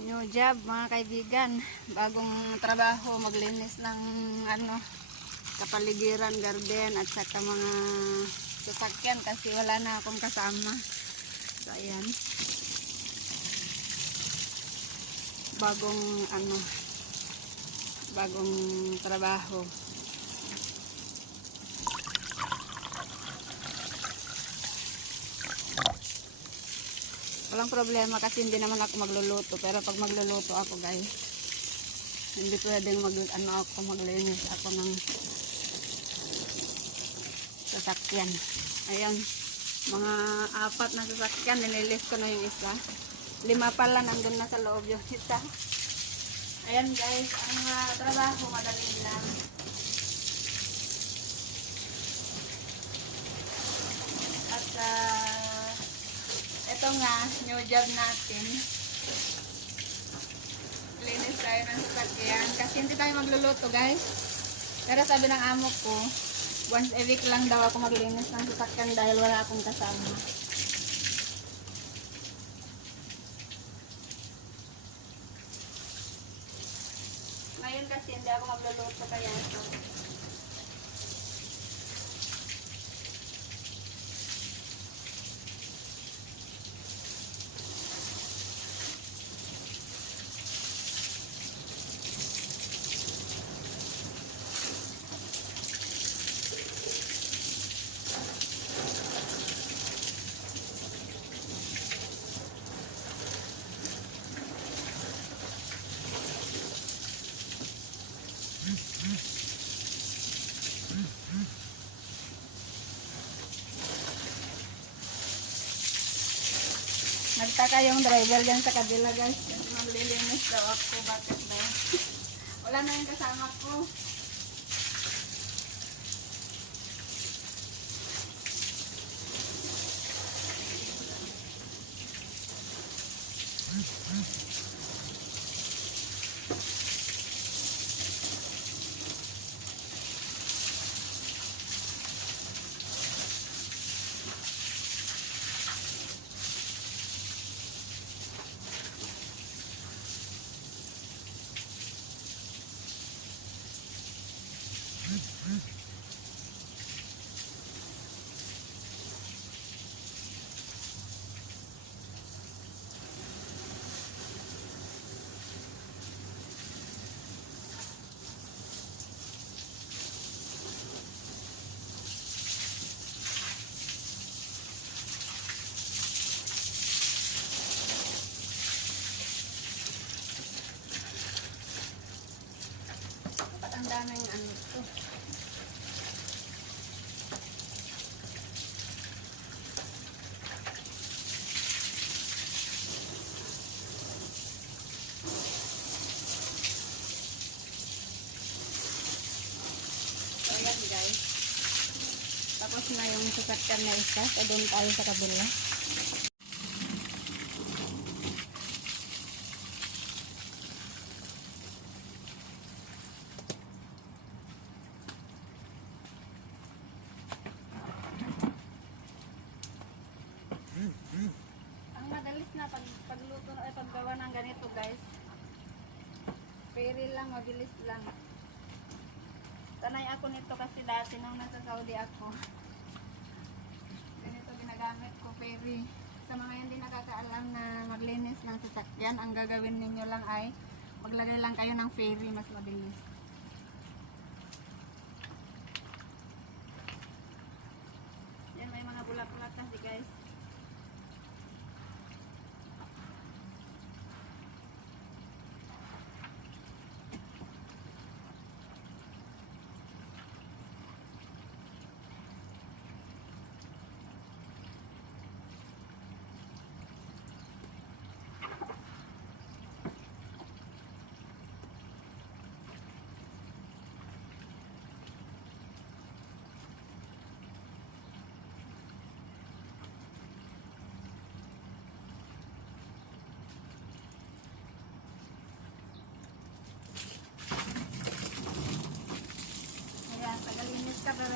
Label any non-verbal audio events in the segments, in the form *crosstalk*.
New job mga kaibigan. Bagong trabaho maglinis ng ano kapaligiran, garden at saka mga sasakyan kasi wala na akong kasama. So ayan. Bagong ano bagong trabaho. Walang problema kasi hindi naman ako magluluto. Pero pag magluluto ako guys, hindi pwedeng mag, ano ako, maglinis ako ng sasakyan. Ayan, mga apat na sasakyan, nililis ko na yung isa. Lima pala nandun na sa loob yung isa. Ayan guys, ang ah, trabaho madali lang. At ah, ito nga, new job natin. Linis tayo ng sasakyan. Kasi hindi tayo magluluto, guys. Pero sabi ng amo ko, once a week lang daw ako maglinis ng sasakyan dahil wala akong kasama. Ngayon kasi hindi ako magluluto kaya ito. Nagtaka yung driver dyan sa kabila guys. Kasi maglilinis daw ako. Bakit daw? *laughs* Wala na yung kasama ko. Ba't ang daming ano to? So, ayan guys. Tapos na yung sasakyan na isa. So, doon tayo sa kabila. Ang madalis na pag, pagluto ay paggawa ng ganito guys. Peri lang, mabilis lang. Sanay ako nito kasi dati nung nasa Saudi ako. Ganito ginagamit ko, peri. Sa mga hindi nakakaalam na maglinis ng sasakyan, ang gagawin ninyo lang ay maglagay lang kayo ng ferry, mas mabilis.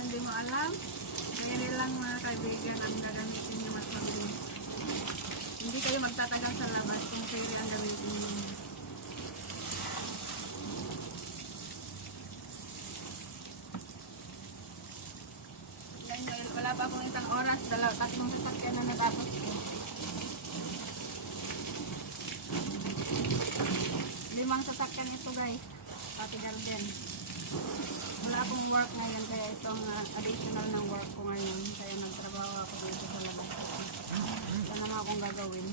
hindi mo alam, ganyan lang mga kaibigan ang gagamitin nyo mas mabilis. Hindi kayo magtatagal sa labas kung ferry ang gamitin nyo. Dahil wala pa akong isang oras, dalaw, kasi mong sasakyan na natapos ko. Limang sasakyan ito guys, pati garden. Wala akong work ngayon, kaya itong uh, additional ng work ko ngayon. Kaya nagtrabaho ako dito sa labas. Wala naman akong gagawin.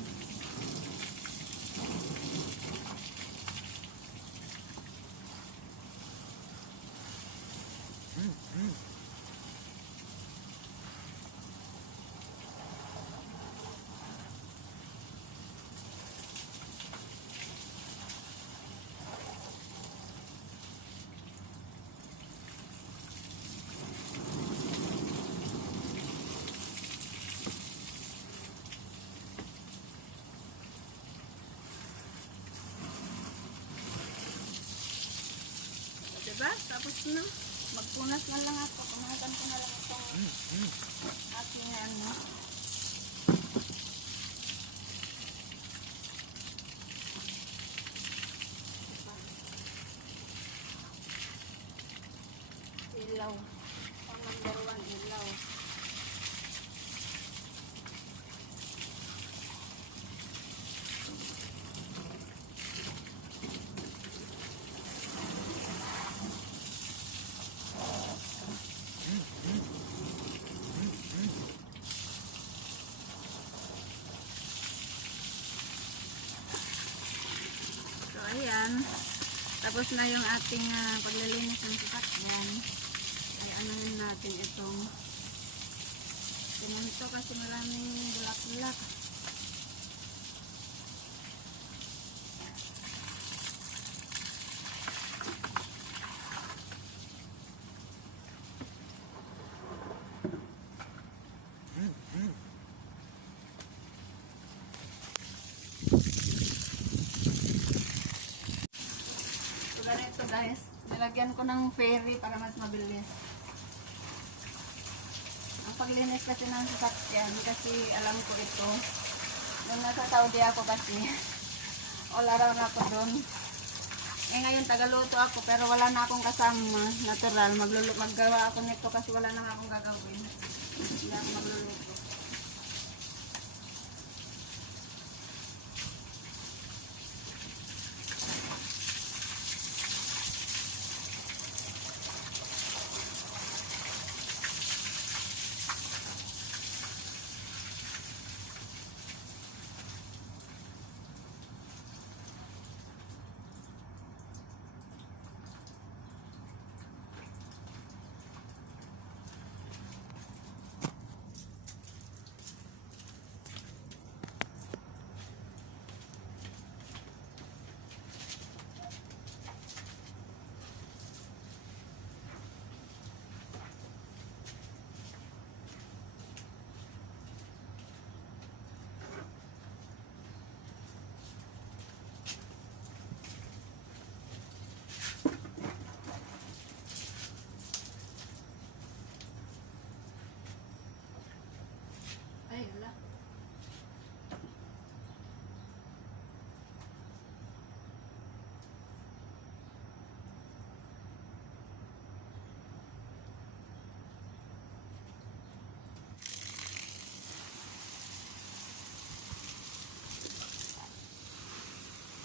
Na. Magpunas na lang ako. Punasan ko na lang itong aking ano. Ilaw. So, ayan. Tapos na yung ating ah, paglilinis ng sasakyan. Ay, ano natin itong simanto kasi maraming bulak-bulak. So, ganito guys. Nilagyan ko ng ferry para mas mabilis. Ang paglinis kasi ng sasakyan, kasi alam ko ito. Nung nasa Saudi ako kasi, *laughs* all around ako doon. Eh ngayon tagaluto ako pero wala na akong kasama. Natural, maglulu maggawa ako nito kasi wala na akong gagawin. Hindi ako magluluto. Ay, wala.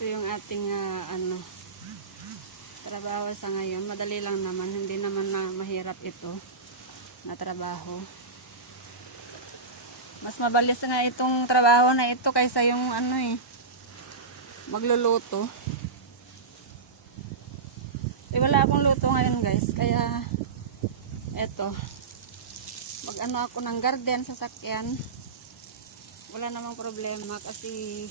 Ito yung ating ah, ano trabaho sa ngayon. Madali lang naman, hindi naman na mahirap ito na trabaho. Mas mabalis nga itong trabaho na ito kaysa yung ano eh, magluluto. Eh, wala akong luto ngayon guys, kaya eto, mag ano ako ng garden sa sakyan. Wala namang problema kasi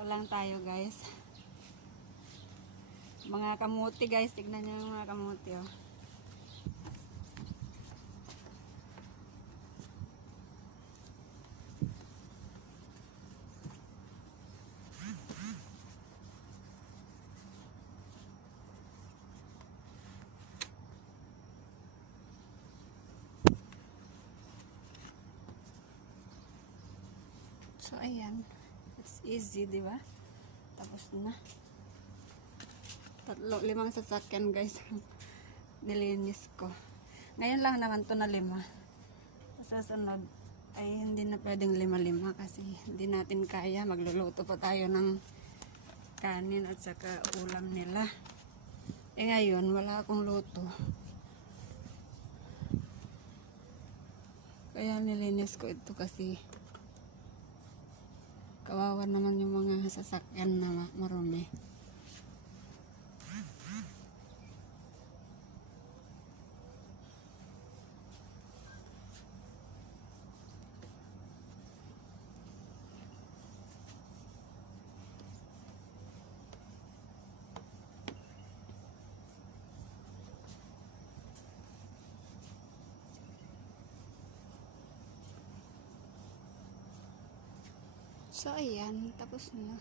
Ito lang tayo guys. Mga kamuti guys, tignan nyo yung mga kamuti oh. So, ayan. It's easy, di ba? Tapos na. Tatlo, limang sasakyan, guys. *laughs* Nilinis ko. Ngayon lang naman to na lima. Sa ay hindi na pwedeng lima-lima kasi hindi natin kaya. Magluluto pa tayo ng kanin at saka ulam nila. Eh ngayon, wala akong luto. Kaya nilinis ko ito kasi Kawawa naman yung mga sasakyan na ma- marumi. So, ayan. Tapos na.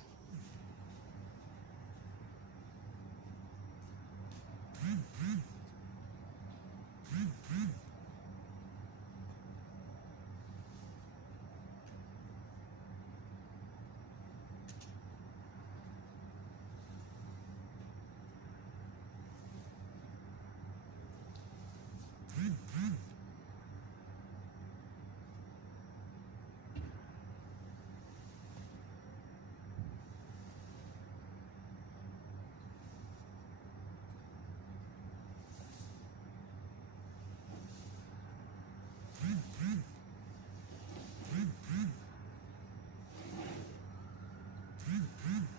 Mm-hmm.